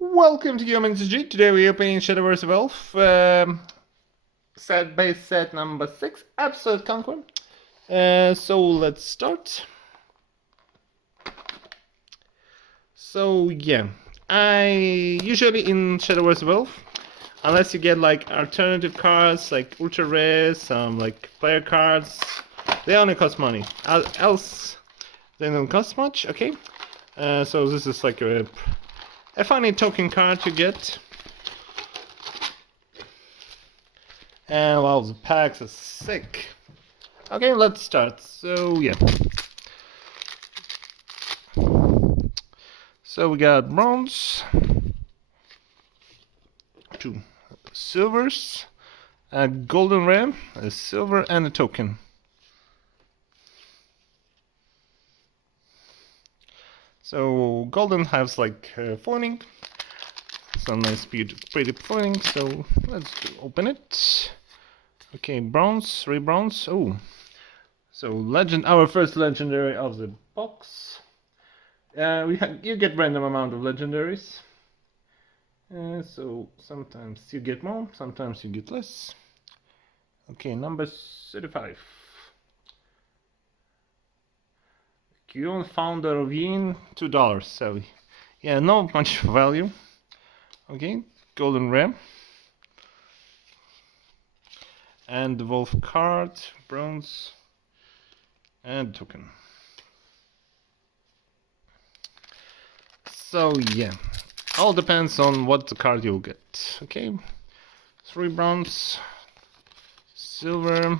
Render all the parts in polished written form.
Welcome to Human G. Today we're opening Shadowverse Evolve, set number 6, Absolute Conquer. So let's start. So yeah, I usually in Shadowverse Evolve, unless you get like alternative cards like ultra rares, some like player cards, they only cost money. Else they don't cost much. Okay, so this is like a funny token card to get. And wow, the packs are sick. Okay, let's start. So yeah. So we got bronze, 2 silvers, a golden ram, a silver, and a token. So golden has like foiling, some nice pretty foiling. So let's open it. Okay, bronze, 3 bronze. Oh, so our first legendary of the box. You get random amount of legendaries. So sometimes you get more, sometimes you get less. Okay, number 35. Q founder of Yin, $2. So yeah, not much value. Okay, golden ram. And the wolf card, bronze, and token. So yeah, all depends on what the card you'll get. Okay, 3 bronze, silver,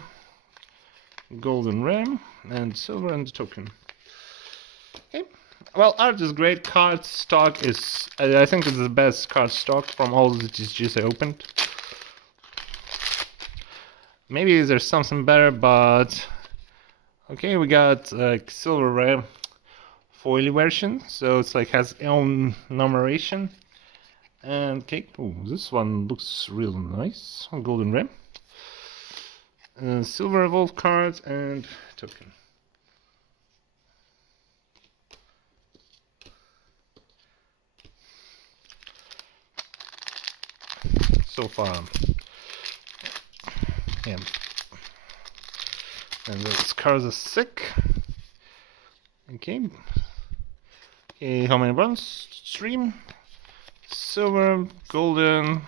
golden ram, and silver and the token. Okay, well, art is great. Card stock is, I think it's the best card stock from all the TCGs I opened. Maybe there's something better, but okay, we got like silver ram foily version, so it's like has own numeration. And okay, oh, this one looks real nice. Golden ram, silver evolve card, and token. So far, yeah. And those cards are sick. Okay. Okay, how many bronze? 3. Silver, golden,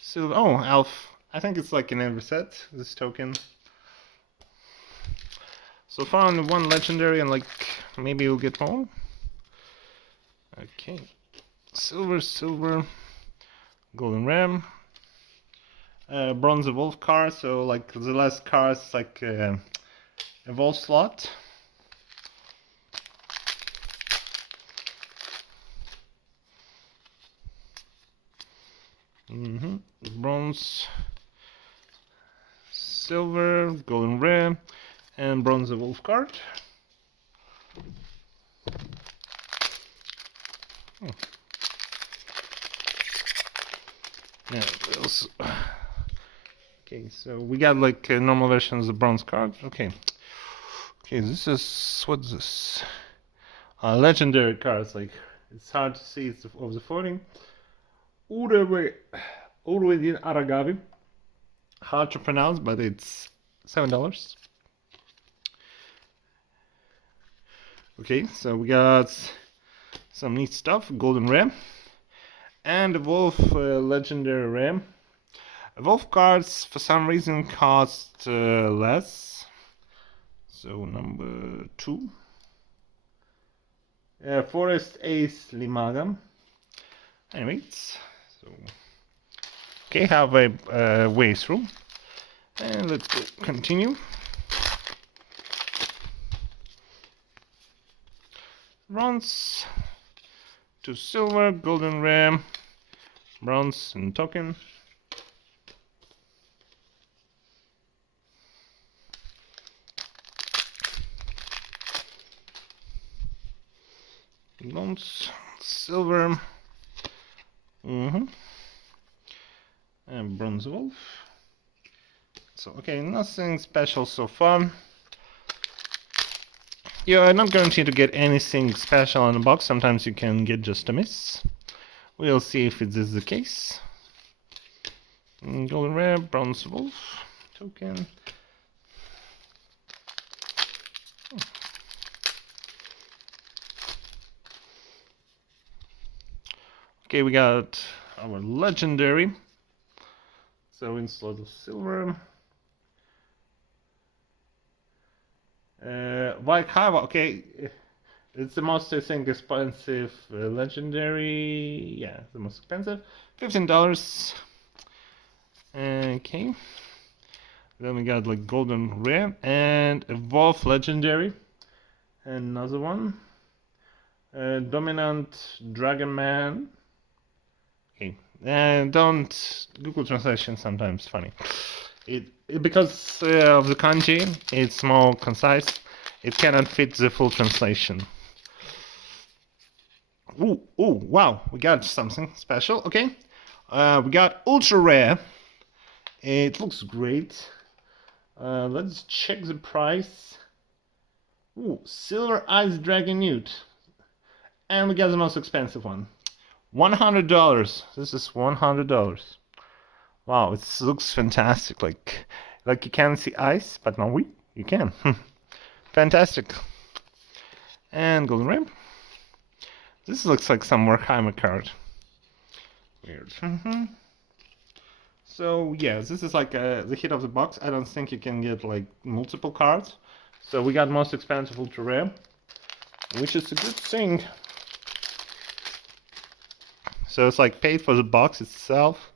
silver. Oh, elf. I think it's like in every set, this token. So far on 1 legendary, and like maybe we'll get more. Okay. Silver, golden ram, bronze evolve card. So like the last card is like evolve slot. Bronze, silver, golden ram, and bronze evolve card. Oh. Yeah, okay, so we got like normal versions of bronze card. Okay, this is, what's this? Legendary cards. Like it's hard to see it's of the foiling. Urwin Aragavi. Hard to pronounce, but it's $7. Okay, so we got some neat stuff. Golden ram and a wolf legendary ram. Wolf cards for some reason cost less. So number 2. Forest Ace Limagam. Anyways, so okay, have a way through, and let's go continue. Bronze, 2 silver, golden ram, bronze, and token. Bronze, silver, and bronze wolf. So okay, nothing special so far. You're not guaranteed to get anything special in the box. Sometimes you can get just a miss. We'll see if this is the case. Golden rare, bronze wolf token. Okay, we got our legendary. So in slot of silver. White Kava, okay. It's the most, I think, expensive legendary. Yeah, the most expensive. $15. Okay. Then we got like golden rare and a wolf legendary. Another one. Dominant Dragon Man. Okay. Don't Google translation sometimes funny. Because of the kanji, it's more concise. It cannot fit the full translation. Ooh, wow, we got something special. Okay, we got ultra rare. It looks great. Let's check the price. Ooh, silver ice dragon newt, and we got the most expensive one. $100. This is $100. Wow, it looks fantastic. Like you can't see ice, but now you can. Fantastic. And golden rare. This looks like some Warhammer card. Weird. So yeah, this is like the hit of the box. I don't think you can get like multiple cards. So we got most expensive ultra rare, which is a good thing. So it's like paid for the box itself.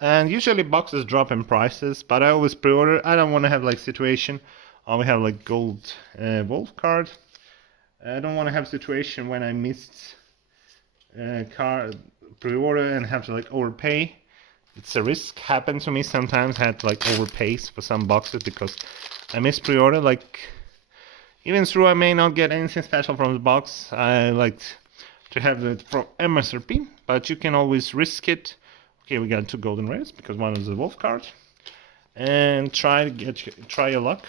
And usually boxes drop in prices, but I always pre-order. I don't want to have like situation. We have like gold wolf card. I don't want to have situation when I missed card pre-order and have to like overpay. It's a risk. Happened to me sometimes. I had to like overpay for some boxes because I missed pre-order. Like even though I may not get anything special from the box, I like to have it from MSRP, but you can always risk it. Okay, we got 2 golden rares because one is a wolf card, and try your luck.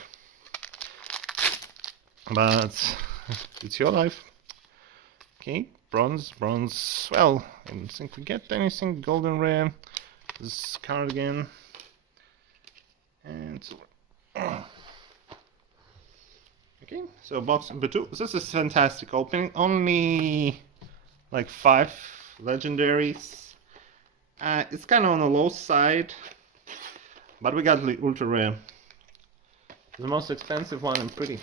But it's your life. Okay, bronze. Well, I don't think we get anything golden rare. This card again, and silver. Okay, so box number 2. This is fantastic opening. Only like 5 legendaries. It's kind of on the low side, but we got the ultra rare. The most expensive one and pretty.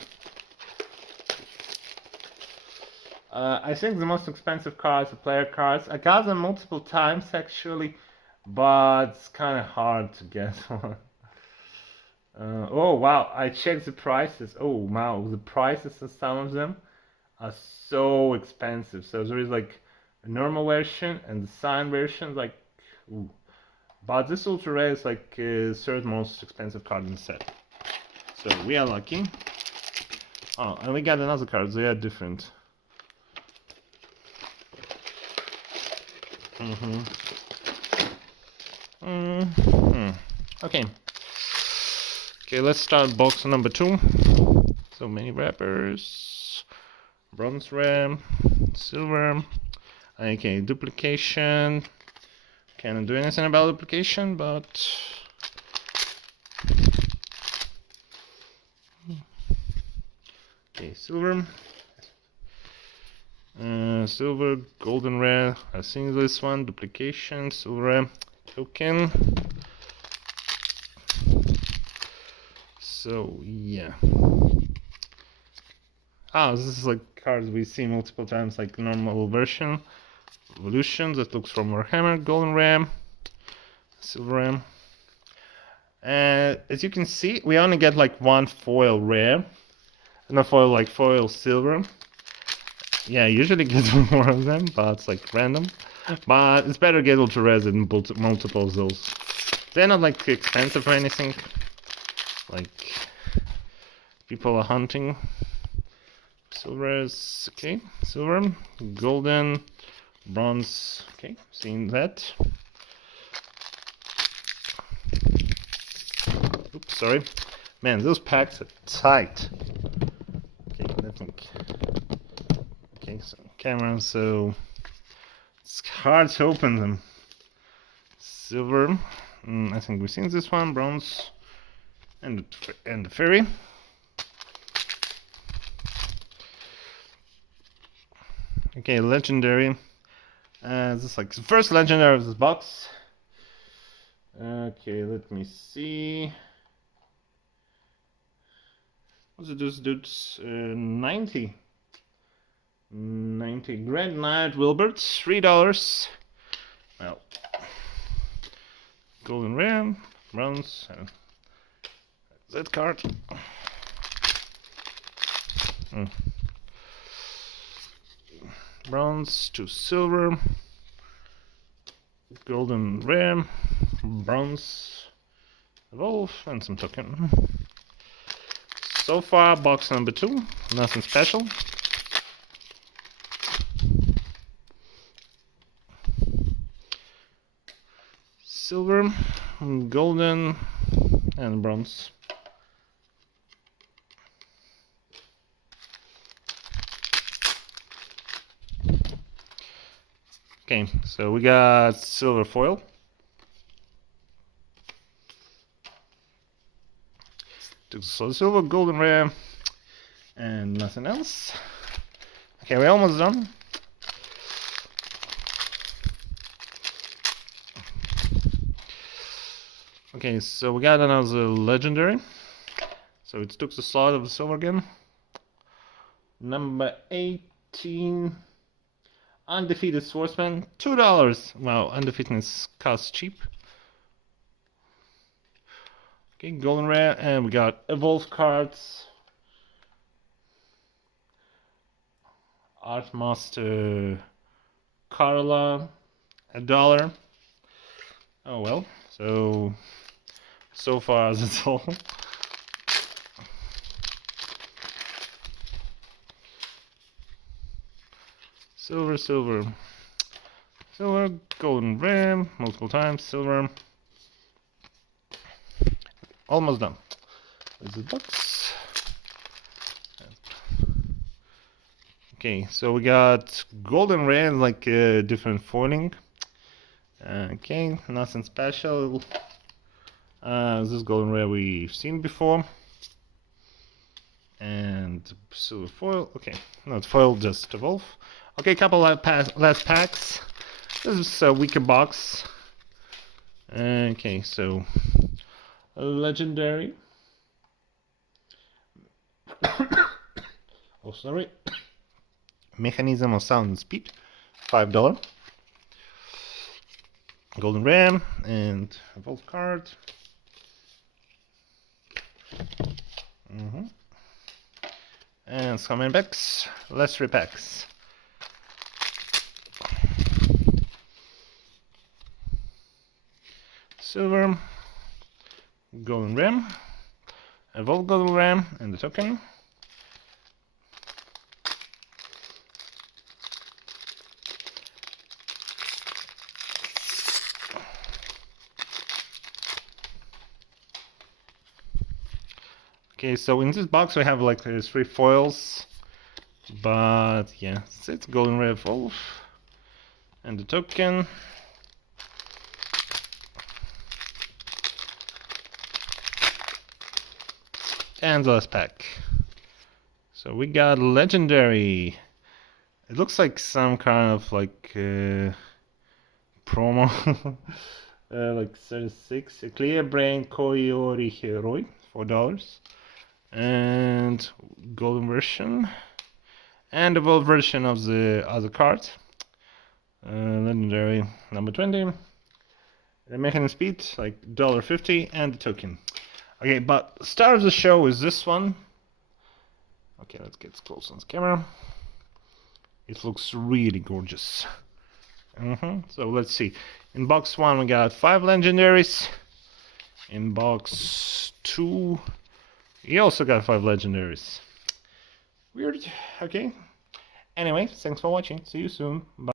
I think the most expensive cards are player cards. I got them multiple times actually, but it's kind of hard to get one. Oh wow, I checked the prices. Oh wow, the prices of some of them are so expensive. So there is like a normal version and the signed version, like, ooh. But this ultra rare is like third most expensive card in the set. So we are lucky. Oh, and we got another card. They are different. Okay. Okay, let's start box number 2. So many wrappers. Bronze rare, silver. Okay, duplication. Can't do anything about duplication, but okay, silver. Silver, golden rare. I've seen this one. Duplication, silver rare, token. So yeah. This is like cards we see multiple times, like normal version. Evolution that looks from Warhammer, golden rare, silver rare. As you can see, we only get like 1 foil rare, and foil silver. Yeah, I usually get more of them, but it's like random. But it's better to get ultra rares than multiple of those. They're not like expensive or anything. Like people are hunting. Silver is okay. Silver, golden, bronze. Okay, seeing that. Oops, sorry. Man, those packs are tight. Okay, let me. Okay, so camera. So it's hard to open them. Silver. I think we've seen this one. Bronze. And the fairy. Okay, legendary. This is like the first legendary of this box. Okay, let me see. What's it, this dude's 90. 90 Grand Knight Wilbert, $3. Well, golden rare, bronze, that card. Bronze to silver, golden rare, bronze, evolve, and some token. So far, box number 2, nothing special. Silver, golden, and bronze. Okay, so we got silver foil. So silver, golden rare, and nothing else. Okay, we're almost done. Okay, so we got another legendary. So it took the slot of the silver again. Number 18. Undefeated Swordsman, $2. Wow, undefeated costs cheap. Okay, golden rare, and we got evolve cards. Art Master Carla, $1. Oh well, so far that's all. Silver, silver, silver, golden rare, multiple times, silver. Almost done. There's the box. Okay, so we got golden rare, like different foiling. Okay, nothing special. This golden rare we've seen before. And silver foil. Okay, not foil, just evolve. Okay, couple last packs. This is a weaker box. Okay, so legendary. Oh, sorry. Mechanism of Sound and Speed, $5. Golden rare and evolve card. And some packs, less 3 packs. Silver, golden rare, evolve golden rare, and the token. Okay, so in this box we have like 3 foils, but yeah, it's golden rare evolve, and the token. And the last pack. So we got legendary. It looks like some kind of like promo. Like 36. A clear brain Koiori Heroi, $4. And golden version. And the gold version of the other card. Legendary number 20. The mechanism speed, like $1.50, and the token. Okay, but star of the show is this one. Okay, let's get close on the camera. It looks really gorgeous. So let's see. In box 1 we got 5 legendaries. In box 2 we also got 5 legendaries. Weird. Okay. Anyway, thanks for watching. See you soon. Bye.